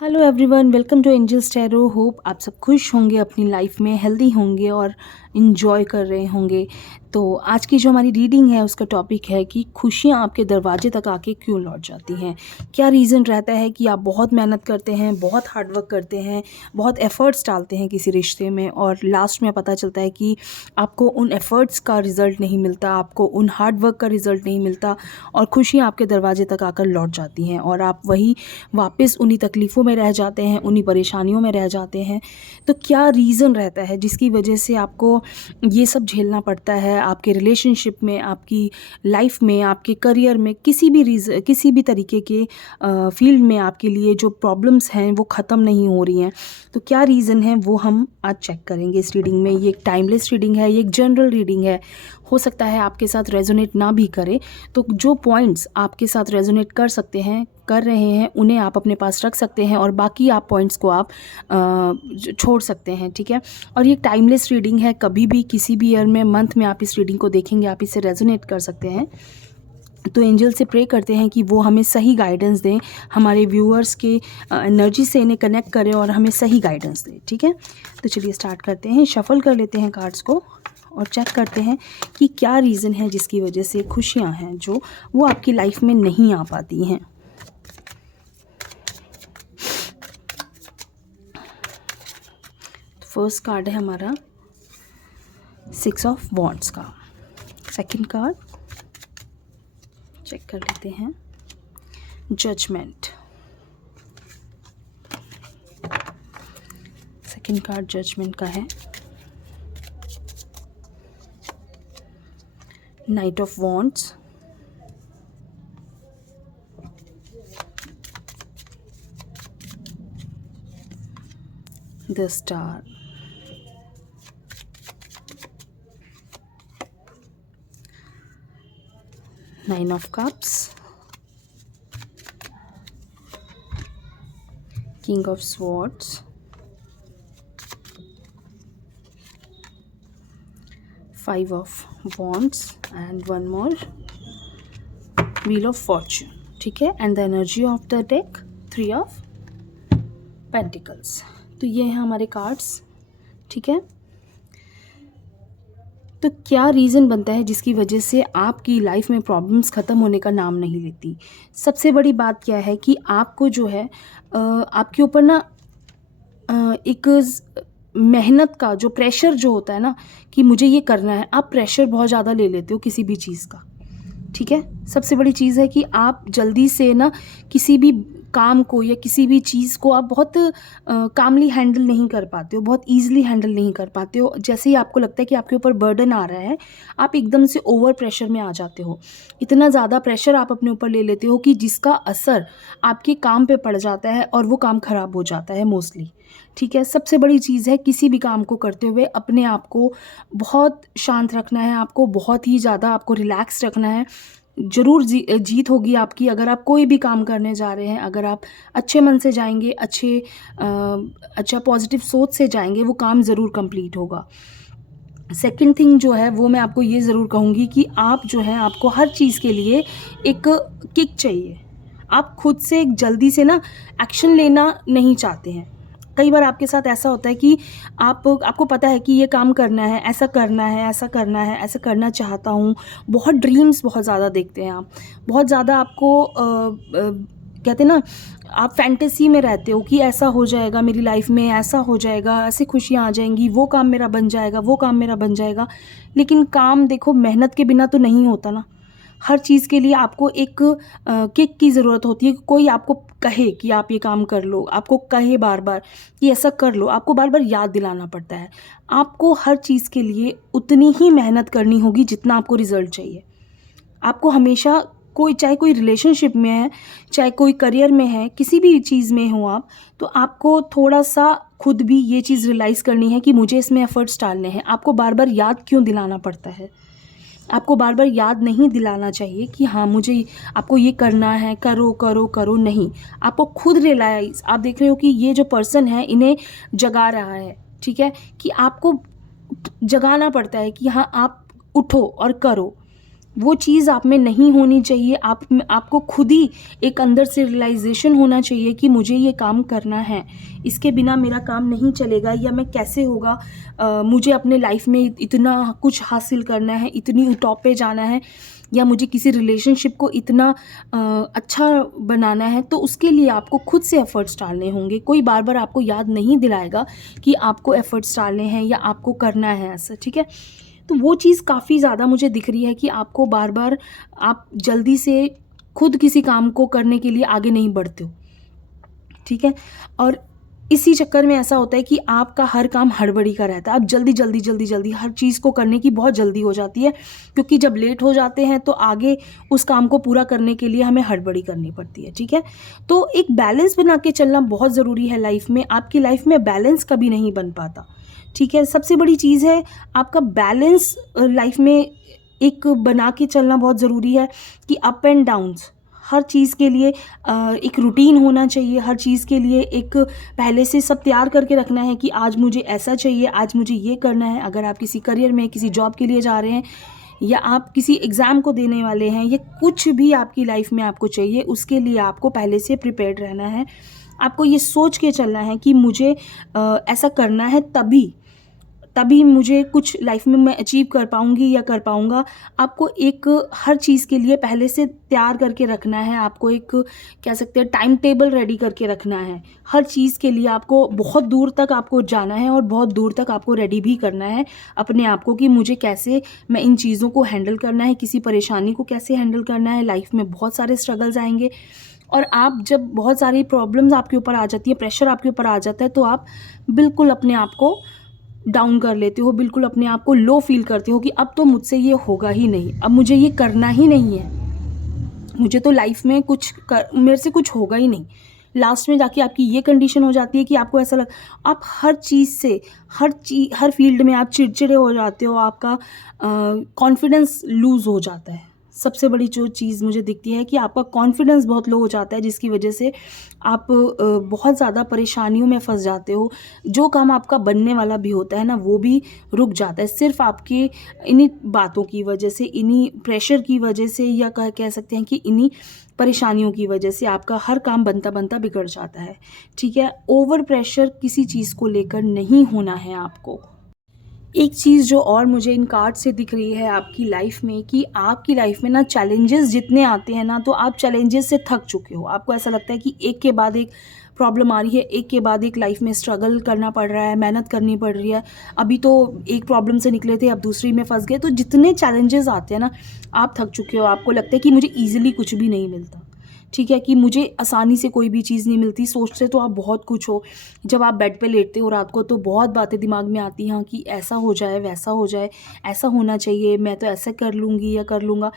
Hello everyone, welcome to Angels Tarot. Hope आप सब खुश होंगे, अपनी लाइफ में हेल्दी होंगे और इन्जॉय कर रहे होंगे। तो आज की जो हमारी रीडिंग है उसका टॉपिक है कि खुशियाँ आपके दरवाजे तक आके क्यों लौट जाती हैं। क्या रीज़न रहता है कि आप बहुत मेहनत करते हैं, बहुत हार्डवर्क करते हैं, बहुत एफ़र्ट्स डालते हैं किसी रिश्ते में और लास्ट में पता चलता है कि आपको उन एफ़र्ट्स का रिज़ल्ट नहीं मिलता, आपको उन हार्डवर्क का रिज़ल्ट नहीं मिलता और खुशियाँ आपके दरवाजे तक आकर लौट जाती हैं और आप वही वापस उन्हीं तकलीफ़ों में रह जाते हैं, उन्हीं परेशानियों में रह जाते हैं। तो क्या रीज़न रहता है जिसकी वजह से आपको ये सब झेलना पड़ता है आपके रिलेशनशिप में, आपकी लाइफ में, आपके करियर में, किसी भी तरीके के फील्ड में आपके लिए जो प्रॉब्लम्स हैं वो ख़त्म नहीं हो रही हैं। तो क्या रीज़न है वो हम आज चेक करेंगे इस रीडिंग में। ये एक टाइमलेस रीडिंग है, ये एक जनरल रीडिंग है। हो सकता है आपके साथ रेजोनेट ना भी करे, तो जो पॉइंट्स आपके साथ रेजोनेट कर रहे हैं उन्हें आप अपने पास रख सकते हैं और बाकी आप पॉइंट्स को आप छोड़ सकते हैं, ठीक है। और ये टाइमलेस रीडिंग है, कभी भी किसी भी ईयर में, मंथ में आप इस रीडिंग को देखेंगे, आप इसे रेजोनेट कर सकते हैं। तो एंजल से प्रे करते हैं कि वो हमें सही गाइडेंस दें, हमारे व्यूअर्स के एनर्जी से इन्हें कनेक्ट करें और हमें सही गाइडेंस दें, ठीक है। तो चलिए स्टार्ट करते हैं, शफल कर लेते हैं कार्ड्स को और चेक करते हैं कि क्या रीज़न है जिसकी वजह से खुशियाँ हैं जो वो आपकी लाइफ में नहीं आ पाती हैं। फर्स्ट कार्ड है हमारा 6 ऑफ वॉन्ड्स का। सेकंड कार्ड चेक कर लेते हैं, जजमेंट। सेकंड कार्ड जजमेंट का है, night of wands, the star, nine of cups, king of swords, five of wands and one more, wheel of Fortune, ठीक है। And the energy of the deck, 3 of pentacles. तो ये हैं हमारे cards, ठीक है। तो क्या रीज़न बनता है जिसकी वजह से आपकी लाइफ में प्रॉब्लम्स ख़त्म होने का नाम नहीं लेती। सबसे बड़ी बात क्या है कि आपको जो है आपके ऊपर ना एक मेहनत का जो प्रेशर जो होता है ना कि मुझे ये करना है, आप प्रेशर बहुत ज़्यादा ले लेते हो किसी भी चीज़ का, ठीक है। सबसे बड़ी चीज़ है कि आप जल्दी से ना किसी भी काम को या किसी भी चीज़ को आप बहुत कामली हैंडल नहीं कर पाते हो, बहुत ईज़िली हैंडल नहीं कर पाते हो। जैसे ही आपको लगता है कि आपके ऊपर बर्डन आ रहा है, आप एकदम से ओवर प्रेशर में आ जाते हो। इतना ज़्यादा प्रेशर आप अपने ऊपर ले लेते हो कि जिसका असर आपके काम पे पड़ जाता है और वो काम ख़राब हो जाता है मोस्टली, ठीक है। सबसे बड़ी चीज़ है किसी भी काम को करते हुए अपने आप को बहुत शांत रखना है, आपको बहुत ही ज़्यादा आपको रिलैक्स रखना है। ज़रूर जीत होगी आपकी अगर आप कोई भी काम करने जा रहे हैं। अगर आप अच्छे मन से जाएंगे, अच्छा पॉजिटिव सोच से जाएंगे, वो काम ज़रूर कंप्लीट होगा। सेकंड थिंग जो है वो मैं आपको ये ज़रूर कहूँगी कि आप जो है, आपको हर चीज़ के लिए एक किक चाहिए। आप खुद से एक जल्दी से ना एक्शन लेना नहीं चाहते हैं। कई बार आपके साथ ऐसा होता है कि आपको पता है कि ये काम करना है, ऐसा करना है, ऐसा करना है, ऐसा करना चाहता हूँ। बहुत ड्रीम्स बहुत ज़्यादा देखते हैं आप, बहुत ज़्यादा आपको कहते हैं ना, आप फैंटेसी में रहते हो कि ऐसा हो जाएगा मेरी लाइफ में, ऐसा हो जाएगा, ऐसे खुशियाँ आ जाएंगी, वो काम मेरा बन जाएगा, वो काम मेरा बन जाएगा। लेकिन काम देखो मेहनत के बिना तो नहीं होता ना। हर चीज़ के लिए आपको एक किक की ज़रूरत होती है। कोई आपको कहे कि आप ये काम कर लो, आपको कहे बार बार कि ऐसा कर लो, आपको बार बार याद दिलाना पड़ता है। आपको हर चीज़ के लिए उतनी ही मेहनत करनी होगी जितना आपको रिज़ल्ट चाहिए। आपको हमेशा चाहे कोई रिलेशनशिप में है, चाहे कोई करियर में है, किसी भी चीज़ में हो आप, तो आपको थोड़ा-सा खुद भी ये चीज़ रियलाइज़ करनी है कि मुझे इसमें एफ़र्ट्स डालने हैं। आपको बार-बार याद क्यों दिलाना पड़ता है? आपको बार-बार याद नहीं दिलाना चाहिए कि हाँ, मुझे आपको ये करना है, करो, करो, करो, नहीं। आपको खुद रियलाइज़, आप देख रहे हो कि ये जो पर्सन है इन्हें जगा रहा है, ठीक है? कि आपको जगाना पड़ता है कि हाँ, आप उठो और करो। वो चीज़ आप में नहीं होनी चाहिए। आपको खुद ही एक अंदर से रियलाइज़ेशन होना चाहिए कि मुझे ये काम करना है, इसके बिना मेरा काम नहीं चलेगा, या मैं कैसे होगा, मुझे अपने लाइफ में इतना कुछ हासिल करना है, इतनी टॉप पे जाना है, या मुझे किसी रिलेशनशिप को इतना अच्छा बनाना है, तो उसके लिए आपको खुद से एफ़र्ट्स डालने होंगे। कोई बार-बार आपको याद नहीं दिलाएगा कि आपको एफ़र्ट्स डालने हैं या आपको करना है ऐसा, ठीक है? तो वो चीज़ काफ़ी ज़्यादा मुझे दिख रही है कि आपको बार-बार आप जल्दी से खुद किसी काम को करने के लिए आगे नहीं बढ़ते हो, ठीक है? और इसी चक्कर में ऐसा होता है कि आपका हर काम हड़बड़ी का रहता है। आप जल्दी हर चीज़ को करने की बहुत जल्दी हो जाती है, क्योंकि जब लेट हो जाते हैं तो आगे उस काम को पूरा करने के लिए हमें हड़बड़ी करनी पड़ती है, ठीक है? तो एक बैलेंस बना के चलना बहुत ज़रूरी है लाइफ़ में। आपकी लाइफ़ में बैलेंस कभी नहीं बन पाता, ठीक है? सबसे बड़ी चीज़ है आपका बैलेंस लाइफ़ में एक बना के चलना बहुत ज़रूरी है कि अप एंड डाउन्स हर चीज़ के लिए एक रूटीन होना चाहिए, हर चीज़ के लिए एक पहले से सब तैयार करके रखना है कि आज मुझे ऐसा चाहिए, आज मुझे ये करना है। अगर आप किसी करियर में, किसी जॉब के लिए जा रहे हैं, या आप किसी एग्ज़ाम को देने वाले हैं, या कुछ भी आपकी लाइफ़ में आपको चाहिए, उसके लिए आपको पहले से प्रिपेयर्ड रहना है। आपको ये सोच के चलना है कि मुझे ऐसा करना है, तभी मुझे कुछ लाइफ में मैं अचीव कर पाऊँगी या कर पाऊँगा। आपको एक हर चीज़ के लिए पहले से तैयार करके रखना है, आपको एक कह सकते हैं टाइम टेबल रेडी करके रखना है। हर चीज़ के लिए आपको बहुत दूर तक आपको जाना है और बहुत दूर तक आपको रेडी भी करना है अपने आप को कि मुझे कैसे मैं इन चीज़ों को हैंडल करना है, किसी परेशानी को कैसे हैंडल करना है। लाइफ में बहुत सारे स्ट्रगल्स आएँगे, और आप जब बहुत सारी प्रॉब्लम्स आपके ऊपर आ जाती है, प्रेशर आपके ऊपर आ जाता है, तो आप बिल्कुल अपने आप को डाउन कर लेते हो, बिल्कुल अपने आप को लो फ़ील करते हो कि अब तो मुझसे ये होगा ही नहीं, अब मुझे ये करना ही नहीं है, मुझे तो लाइफ़ में मेरे से कुछ होगा ही नहीं। लास्ट में जाके आपकी ये कंडीशन हो जाती है कि आपको ऐसा आप हर चीज़ से, हर फ़ील्ड में आप चिड़चिड़े हो जाते हो, आपका कॉन्फिडेंस लूज़ हो जाता है। सबसे बड़ी जो चीज़ मुझे दिखती है कि आपका कॉन्फिडेंस बहुत लो हो जाता है, जिसकी वजह से आप बहुत ज़्यादा परेशानियों में फँस जाते हो। जो काम आपका बनने वाला भी होता है ना, वो भी रुक जाता है, सिर्फ़ आपके इन्हीं बातों की वजह से, इन्हीं प्रेशर की वजह से, या कह सकते हैं कि इन्हीं परेशानियों की वजह से आपका हर काम बनता-बनता बिगड़ जाता है, ठीक है? ओवर प्रेशर किसी चीज़ को लेकर नहीं होना है आपको। एक चीज़ जो और मुझे इन कार्ड से दिख रही है आपकी लाइफ में, कि आपकी लाइफ में ना चैलेंजेस जितने आते हैं ना, तो आप चैलेंजेस से थक चुके हो। आपको ऐसा लगता है कि एक के बाद एक प्रॉब्लम आ रही है, एक के बाद एक लाइफ में स्ट्रगल करना पड़ रहा है, मेहनत करनी पड़ रही है। अभी तो एक प्रॉब्लम से निकले थे, अब दूसरी में फँस गए। तो जितने चैलेंजेस आते हैं ना, आप थक चुके हो। आपको लगता है कि मुझे ईज़िली कुछ भी नहीं मिलता, ठीक है? कि मुझे आसानी से कोई भी चीज़ नहीं मिलती। सोचते तो आप बहुत कुछ हो। जब आप बेड पे लेटते हो रात को, तो बहुत बातें दिमाग में आती हैं कि ऐसा हो जाए, वैसा हो जाए, ऐसा होना चाहिए, मैं तो ऐसे कर लूँगी या कर लूँगा।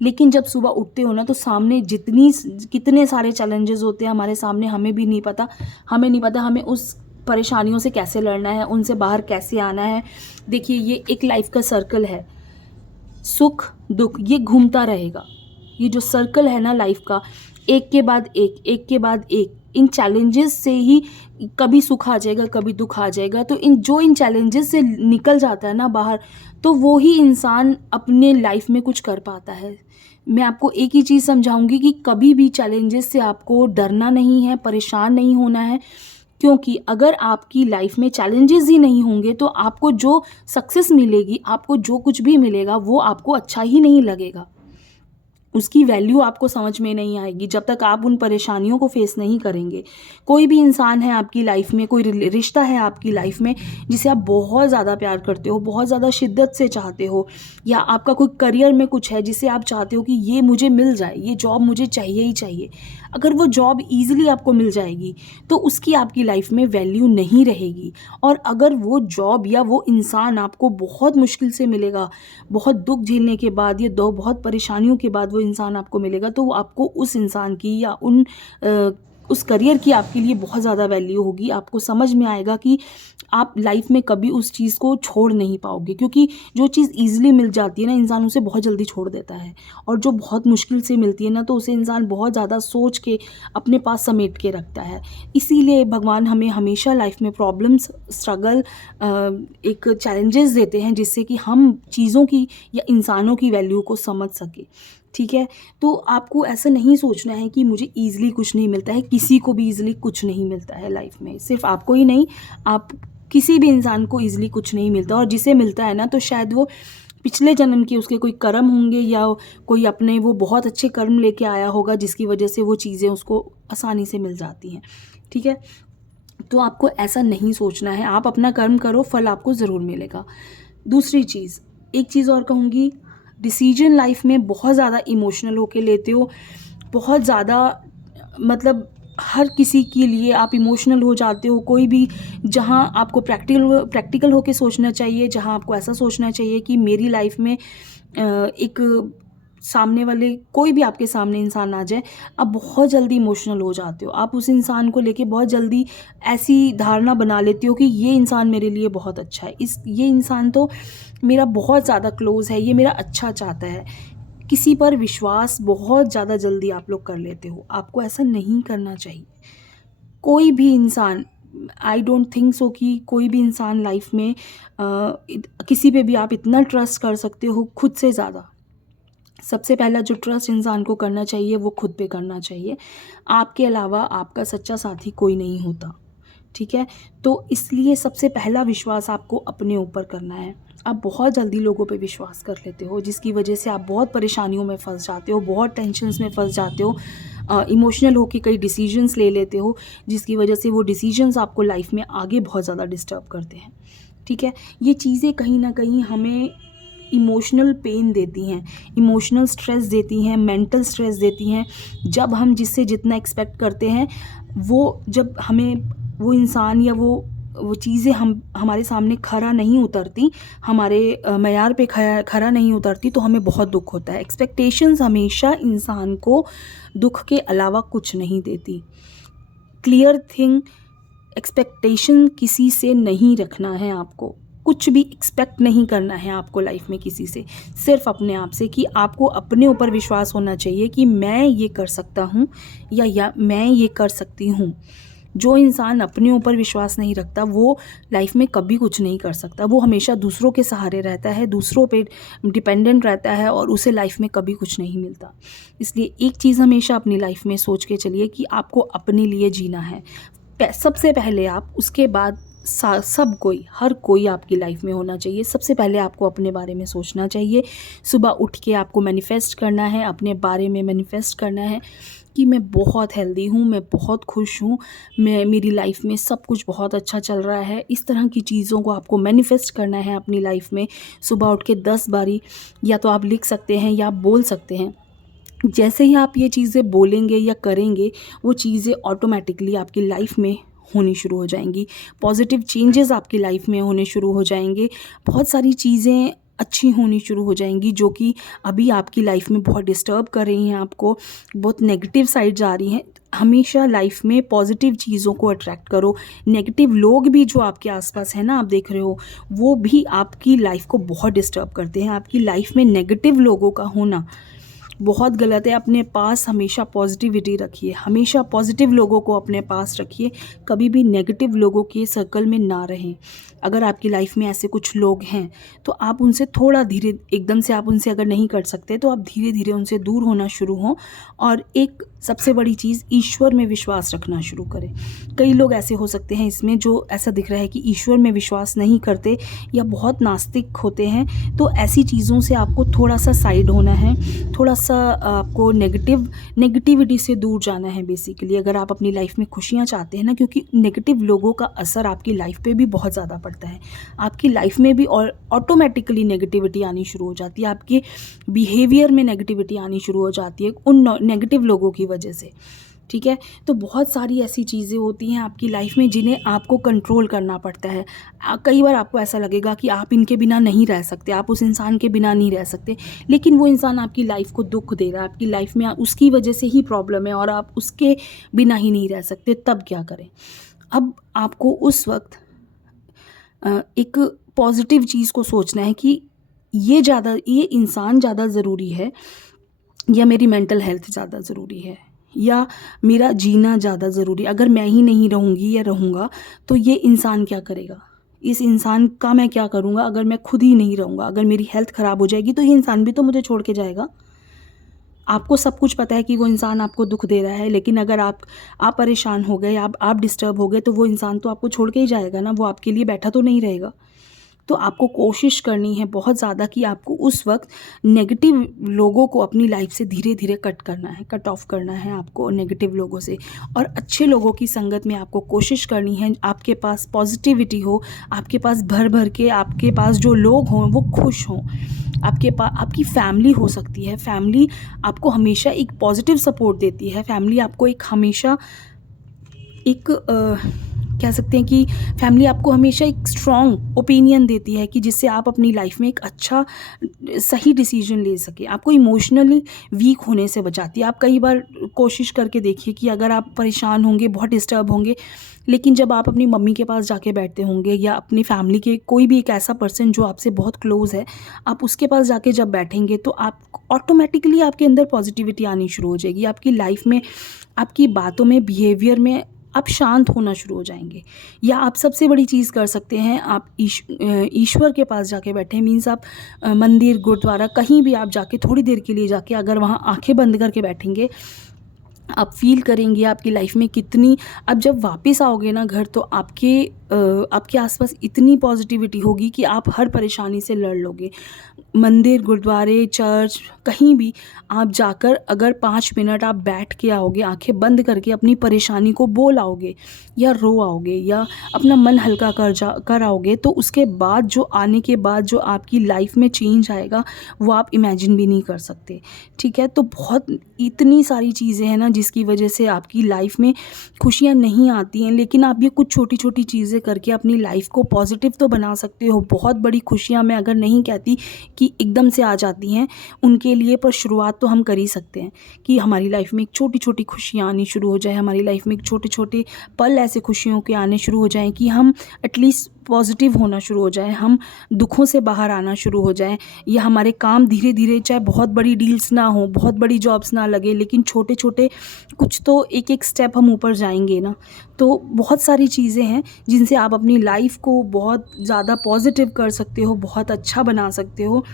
लेकिन जब सुबह उठते हो ना, तो सामने कितने सारे चैलेंजेस होते हैं हमारे सामने, हमें भी नहीं पता। हमें नहीं पता हमें उस परेशानियों से कैसे लड़ना है, उनसे बाहर कैसे आना है। देखिए, ये एक लाइफ़ का सर्कल है। सुख, दुःख ये घूमता रहेगा। ये जो सर्कल है ना लाइफ़ का, एक के बाद एक के बाद एक, इन चैलेंजेस से ही कभी सुख आ जाएगा, कभी दुःख आ जाएगा। तो इन चैलेंजेस से निकल जाता है ना बाहर, तो वो ही इंसान अपने लाइफ़ में कुछ कर पाता है। मैं आपको एक ही चीज़ समझाऊँगी कि कभी भी चैलेंजेस से आपको डरना नहीं है, परेशान नहीं होना है, क्योंकि अगर आपकी लाइफ में चैलेंजेस ही नहीं होंगे, तो आपको जो सक्सेस मिलेगी, आपको जो कुछ भी मिलेगा, वो आपको अच्छा ही नहीं लगेगा। उसकी वैल्यू आपको समझ में नहीं आएगी जब तक आप उन परेशानियों को फेस नहीं करेंगे। कोई भी इंसान है आपकी लाइफ में, कोई रिश्ता है आपकी लाइफ में जिसे आप बहुत ज़्यादा प्यार करते हो, बहुत ज़्यादा शिद्दत से चाहते हो, या आपका कोई करियर में कुछ है जिसे आप चाहते हो कि ये मुझे मिल जाए, ये जॉब मुझे चाहिए ही चाहिए। अगर वो जॉब ईज़िली आपको मिल जाएगी, तो उसकी आपकी लाइफ में वैल्यू नहीं रहेगी। और अगर वो जॉब या वो इंसान आपको बहुत मुश्किल से मिलेगा, बहुत दुःख झेलने के बाद, या बहुत परेशानियों के बाद वो इंसान आपको मिलेगा, तो वो आपको उस इंसान की या उस करियर की आपके लिए बहुत ज़्यादा वैल्यू होगी। आपको समझ में आएगा कि आप लाइफ में कभी उस चीज़ को छोड़ नहीं पाओगे, क्योंकि जो चीज़ ईज़िली मिल जाती है ना, इंसान उसे बहुत जल्दी छोड़ देता है, और जो बहुत मुश्किल से मिलती है ना, तो उसे इंसान बहुत ज़्यादा सोच के अपने पास समेट के रखता है। इसीलिए भगवान हमें हमेशा लाइफ में प्रॉब्लम्स, स्ट्रगल, एक चैलेंजेस देते हैं, जिससे कि हम चीज़ों की या इंसानों की वैल्यू को समझ सकें। ठीक है? तो आपको ऐसा नहीं सोचना है कि मुझे ईज़िली कुछ नहीं मिलता है, किसी को भी ईज़िली कुछ नहीं मिलता है लाइफ में। सिर्फ़ आपको ही नहीं, आप किसी भी इंसान को ईज़िली कुछ नहीं मिलता, और जिसे मिलता है ना, तो शायद वो पिछले जन्म के उसके कोई कर्म होंगे, या कोई अपने वो बहुत अच्छे कर्म लेके आया होगा, जिसकी वजह से वो चीज़ें उसको आसानी से मिल जाती हैं। ठीक है? तो आपको ऐसा नहीं सोचना है, आप अपना कर्म करो, फल आपको ज़रूर मिलेगा। दूसरी चीज़, एक चीज़ और कहूँगी, डिसीजन लाइफ में बहुत ज़्यादा इमोशनल होके लेते हो, बहुत ज़्यादा, मतलब हर किसी के लिए आप इमोशनल हो जाते हो। कोई भी, जहाँ आपको प्रैक्टिकल होके सोचना चाहिए, जहाँ आपको ऐसा सोचना चाहिए कि मेरी लाइफ में एक सामने वाले, कोई भी आपके सामने इंसान आ जाए, आप बहुत जल्दी इमोशनल हो जाते हो। आप उस इंसान को लेके बहुत जल्दी ऐसी धारणा बना लेते हो कि ये इंसान मेरे लिए बहुत अच्छा है, ये इंसान तो मेरा बहुत ज़्यादा क्लोज़ है, ये मेरा अच्छा चाहता है। किसी पर विश्वास बहुत ज़्यादा जल्दी आप लोग कर लेते हो, आपको ऐसा नहीं करना चाहिए। कोई भी इंसान, आई डोंट थिंक सो कि कोई भी इंसान लाइफ में किसी पे भी आप इतना ट्रस्ट कर सकते हो खुद से ज़्यादा। सबसे पहला जो ट्रस्ट इंसान को करना चाहिए, वो खुद पे करना चाहिए। आपके अलावा आपका सच्चा साथी कोई नहीं होता। ठीक है? तो इसलिए सबसे पहला विश्वास आपको अपने ऊपर करना है। आप बहुत जल्दी लोगों पे विश्वास कर लेते हो, जिसकी वजह से आप बहुत परेशानियों में फँस जाते हो, बहुत टेंशन्स में फँस जाते हो, इमोशनल होके कई डिसीजंस ले लेते हो, जिसकी वजह से वो डिसीजंस आपको लाइफ में आगे बहुत ज़्यादा डिस्टर्ब करते हैं। ठीक है? ये चीज़ें कहीं न कहीं हमें इमोशनल पेन देती हैं, इमोशनल स्ट्रेस देती हैं, मेंटल स्ट्रेस देती हैं। जब हम जिससे जितना एक्सपेक्ट करते हैं, वो जब हमें वो इंसान या वो चीज़ें हमारे सामने खरा नहीं उतरती, हमारे मयार पे खरा नहीं उतरती, तो हमें बहुत दुःख होता है। एक्सपेक्टेशंस हमेशा इंसान को दुःख के अलावा कुछ नहीं देती। क्लियर थिंग, एक्सपेक्टेशन किसी से नहीं रखना है आपको। कुछ भी एक्सपेक्ट नहीं करना है आपको लाइफ में किसी से, सिर्फ अपने आप से, कि आपको अपने ऊपर विश्वास होना चाहिए कि मैं ये कर सकता हूँ, या मैं ये कर सकती हूँ। जो इंसान अपने ऊपर विश्वास नहीं रखता, वो लाइफ में कभी कुछ नहीं कर सकता। वो हमेशा दूसरों के सहारे रहता है, दूसरों पे डिपेंडेंट रहता है, और उसे लाइफ में कभी कुछ नहीं मिलता। इसलिए एक चीज़ हमेशा अपनी लाइफ में सोच के चलिए कि आपको अपने लिए जीना है। सबसे पहले आप, उसके बाद सब कोई, हर कोई आपकी लाइफ में होना चाहिए। सबसे पहले आपको अपने बारे में सोचना चाहिए। सुबह उठ के आपको मैनिफेस्ट करना है, अपने बारे में मैनिफेस्ट करना है कि मैं बहुत हेल्दी हूँ, मैं बहुत खुश हूँ, मेरी लाइफ में सब कुछ बहुत अच्छा चल रहा है। इस तरह की चीज़ों को आपको मैनिफेस्ट करना है अपनी लाइफ में। सुबह उठ के 10 बारी या तो आप लिख सकते हैं या आप बोल सकते हैं। जैसे ही आप ये चीज़ें बोलेंगे या करेंगे, वो चीज़ें ऑटोमेटिकली आपकी लाइफ में होनी शुरू हो जाएंगी। पॉजिटिव चेंजेस आपकी लाइफ में होने शुरू हो जाएंगे। बहुत सारी चीज़ें अच्छी होनी शुरू हो जाएंगी, जो कि अभी आपकी लाइफ में बहुत डिस्टर्ब कर रही हैं, आपको बहुत नेगेटिव साइड जा रही हैं। हमेशा लाइफ में पॉजिटिव चीज़ों को अट्रैक्ट करो। नेगेटिव लोग भी जो आपके आसपास हैं ना, आप देख रहे हो, वो भी आपकी लाइफ को बहुत डिस्टर्ब करते हैं। आपकी लाइफ में नेगेटिव लोगों का होना बहुत गलत है। अपने पास हमेशा पॉजिटिविटी रखिए, हमेशा पॉजिटिव लोगों को अपने पास रखिए, कभी भी नेगेटिव लोगों के सर्कल में ना रहें। अगर आपकी लाइफ में ऐसे कुछ लोग हैं, तो आप उनसे थोड़ा धीरे, एकदम से आप उनसे अगर नहीं कर सकते, तो आप धीरे धीरे उनसे दूर होना शुरू हों। और एक सबसे बड़ी चीज़, ईश्वर में विश्वास रखना शुरू करें। कई लोग ऐसे हो सकते हैं इसमें, जो ऐसा दिख रहा है कि ईश्वर में विश्वास नहीं करते या बहुत नास्तिक होते हैं, तो ऐसी चीज़ों से आपको थोड़ा सा साइड होना है, थोड़ा सा आपको नेगेटिविटी से दूर जाना है बेसिकली, अगर आप अपनी लाइफ में खुशियाँ चाहते हैं ना। क्योंकि नेगेटिव लोगों का असर आपकी लाइफ पे भी बहुत ज़्यादा पड़ता है। आपकी लाइफ में भी और ऑटोमेटिकली नेगेटिविटी आनी शुरू हो जाती है, आपके बिहेवियर में नेगेटिविटी आनी शुरू हो जाती है उन नेगेटिव लोगों की वजह से। ठीक है? तो बहुत सारी ऐसी चीज़ें होती हैं आपकी लाइफ में जिन्हें आपको कंट्रोल करना पड़ता है। कई बार आपको ऐसा लगेगा कि आप इनके बिना नहीं रह सकते, आप उस इंसान के बिना नहीं रह सकते, लेकिन वो इंसान आपकी लाइफ को दुःख दे रहा है, आपकी लाइफ में उसकी वजह से ही प्रॉब्लम है और आप उसके बिना ही नहीं रह सकते, तब क्या करें? अब आपको उस वक़्त एक पॉज़िटिव चीज़ को सोचना है कि ये इंसान ज़्यादा ज़रूरी है या मेरी मेंटल हेल्थ ज़्यादा ज़रूरी है या मेरा जीना ज़्यादा ज़रूरी है। अगर मैं ही नहीं रहूँगी या रहूँगा तो ये इंसान क्या करेगा? इस इंसान का मैं क्या करूँगा अगर मैं खुद ही नहीं रहूँगा? अगर मेरी हेल्थ ख़राब हो जाएगी तो ये इंसान भी तो मुझे छोड़ के जाएगा। आपको सब कुछ पता है कि वो इंसान आपको दुःख दे रहा है, लेकिन अगर आप परेशान हो गए, आप डिस्टर्ब हो गए तो वो इंसान तो आपको छोड़ के ही जाएगा ना, वो आपके लिए बैठा तो नहीं रहेगा। तो आपको कोशिश करनी है बहुत ज़्यादा कि आपको उस वक़्त नेगेटिव लोगों को अपनी लाइफ़ से धीरे-धीरे कट करना है, कट ऑफ करना है आपको नेगेटिव लोगों से, और अच्छे लोगों की संगत में आपको कोशिश करनी है, आपके पास पॉज़िटिविटी हो, आपके पास भर-भर के आपके पास जो लोग हों वो खुश हों। आपकी फैमिली हो सकती है, फैमिली आपको हमेशा एक पॉज़िटिव सपोर्ट देती है, फैमिली आपको एक हमेशा एक कह सकते हैं कि फैमिली आपको हमेशा एक स्ट्रॉन्ग ओपिनियन देती है कि जिससे आप अपनी लाइफ में एक अच्छा सही डिसीजन ले सकें, आपको इमोशनली वीक होने से बचाती है। आप कई बार कोशिश करके देखिए कि अगर आप परेशान होंगे, बहुत डिस्टर्ब होंगे, लेकिन जब आप अपनी मम्मी के पास जाके बैठते होंगे या अपनी फैमिली के कोई भी एक ऐसा पर्सन जो आपसे बहुत क्लोज़ है, आप उसके पास जाके जब बैठेंगे तो आप ऑटोमेटिकली आपके अंदर पॉजिटिविटी आनी शुरू हो जाएगी। आपकी लाइफ में, आपकी बातों में, बिहेवियर में आप शांत होना शुरू हो जाएँगे। या आप सबसे बड़ी चीज़ कर सकते हैं, आप ईश्वर के पास जाके बैठें, मीन्स आप मंदिर, गुरुद्वारा कहीं भी आप जाके थोड़ी देर के लिए जाके अगर वहाँ आँखें बंद करके बैठेंगे, आप फ़ील करेंगे आपकी लाइफ में कितनी, अब जब वापस आओगे ना घर तो आपके आसपास इतनी पॉजिटिविटी होगी कि आप हर परेशानी से लड़ लोगे। मंदिर, गुरुद्वारे, चर्च कहीं भी आप जाकर अगर 5 मिनट आप बैठ के आओगे, आँखें बंद करके अपनी परेशानी को बोल आओगे या रो आओगे या अपना मन हल्का कर आओगे, तो उसके बाद जो आने के बाद जो आपकी लाइफ में चेंज आएगा वो आप इमेजिन भी नहीं कर सकते। ठीक है? तो बहुत इतनी सारी चीज़ें हैं ना जिसकी वजह से आपकी लाइफ में खुशियाँ नहीं आती हैं, लेकिन आप ये कुछ छोटी-छोटी चीज़ें करके अपनी लाइफ को पॉजिटिव तो बना सकते हो। बहुत बड़ी खुशियाँ मैं अगर नहीं कहती कि एकदम से आ जाती हैं उनके लिए, पर शुरुआत तो हम कर ही सकते हैं कि हमारी लाइफ में एक छोटी-छोटी खुशियाँ आनी शुरू हो जाए, हमारी लाइफ में एक छोटे-छोटे पल ऐसे खुशियों के आने शुरू हो जाएँ कि हम एटलीस्ट पॉजिटिव होना शुरू हो जाएँ, हम दुखों से बाहर आना शुरू हो जाएँ, या हमारे काम धीरे-धीरे, चाहे बहुत बड़ी डील्स ना हो, बहुत बड़ी जॉब्स ना लगे, लेकिन छोटे-छोटे कुछ तो एक-एक स्टेप हम ऊपर जाएँगे ना। तो बहुत सारी चीज़ें हैं जिनसे आप अपनी लाइफ को बहुत ज़्यादा पॉजिटिव कर सकते हो, बहुत अच्छा बना सकते हो।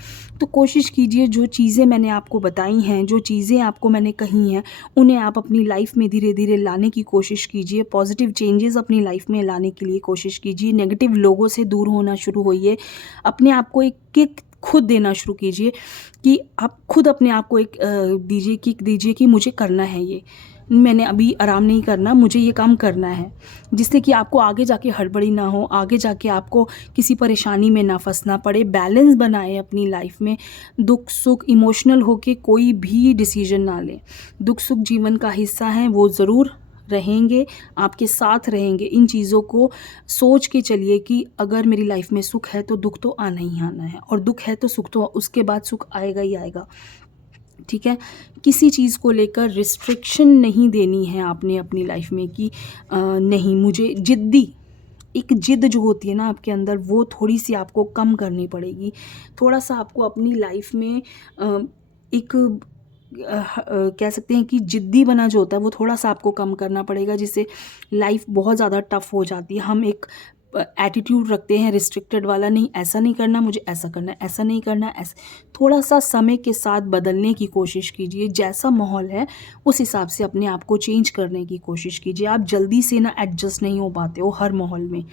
तो कोशिश कीजिए जो चीज़ें मैंने आपको बताई हैं, जो चीज़ें आपको मैंने कही हैं, उन्हें आप अपनी लाइफ में धीरे-धीरे लाने की कोशिश कीजिए। पॉजिटिव चेंजेस अपनी लाइफ में लाने के लिए कोशिश कीजिए। नेगेटिव लोगों से दूर होना शुरू होइए। अपने आप को एक किक खुद देना शुरू कीजिए कि आप खुद अपने आप को एक किक दीजिए कि मुझे करना है ये। मैंने अभी आराम नहीं करना, मुझे ये काम करना है। जिससे कि आपको आगे जाके हड़बड़ी ना हो, आगे जाके आपको किसी परेशानी में ना फँसना पड़े। बैलेंस बनाएँ अपनी लाइफ में। दुःख-सुख इमोशनल होके कोई भी डिसीज़न ना लें। दुःख-सुख जीवन का हिस्सा हैं, वो ज़रूर रहेंगे, आपके साथ रहेंगे। इन चीज़ों को सोच के चलिए कि अगर मेरी लाइफ में सुख है तो दुःख तो आना ही आना है, और दुःख है तो सुख तो उसके बाद सुख आएगा ही आएगा। ठीक है? किसी चीज़ को लेकर रिस्ट्रिक्शन नहीं देनी है आपने अपनी लाइफ में कि नहीं मुझे एक ज़िद जो होती है ना आपके अंदर, वो थोड़ी-सी आपको कम करनी पड़ेगी। थोड़ा-सा आपको अपनी लाइफ में एक कह सकते हैं कि ज़िद्दीपना जो होता है वो थोड़ा-सा आपको कम करना पड़ेगा, जिससे लाइफ बहुत ज़्यादा टफ़ हो जाती है। हम एक एटीट्यूड रखते हैं रिस्ट्रिक्टेड वाला, नहीं ऐसा नहीं करना, मुझे ऐसा करना है, ऐसा नहीं करना, ऐसा। थोड़ा-सा समय के साथ बदलने की कोशिश कीजिए। जैसा माहौल है उस हिसाब से अपने आप को चेंज करने की कोशिश कीजिए। आप जल्दी से ना एडजस्ट नहीं हो पाते हो हर माहौल में।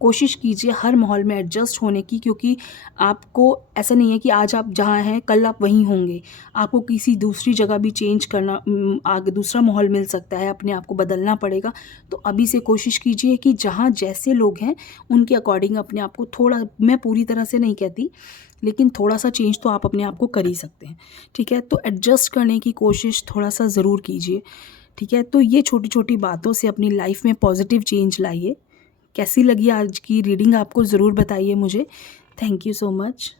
कोशिश कीजिए हर माहौल में एडजस्ट होने की, क्योंकि आपको ऐसा नहीं है कि आज आप जहाँ हैं कल आप वहीं होंगे। आपको किसी दूसरी जगह भी चेंज करना, आगे दूसरा माहौल मिल सकता है, अपने आप को बदलना पड़ेगा। तो अभी से कोशिश कीजिए कि जहाँ जैसे लोग हैं उनके अकॉर्डिंग अपने आप को थोड़ा, मैं पूरी तरह से नहीं कहती, लेकिन थोड़ा-सा चेंज तो आप अपने आप को कर ही सकते हैं। ठीक है? तो एडजस्ट करने की कोशिश थोड़ा-सा ज़रूर कीजिए। ठीक है? तो ये छोटी-छोटी बातों से अपनी लाइफ़ में पॉज़िटिव चेंज लाइए। कैसी लगी आज की रीडिंग आपको ज़रूर बताइए मुझे। Thank you so much.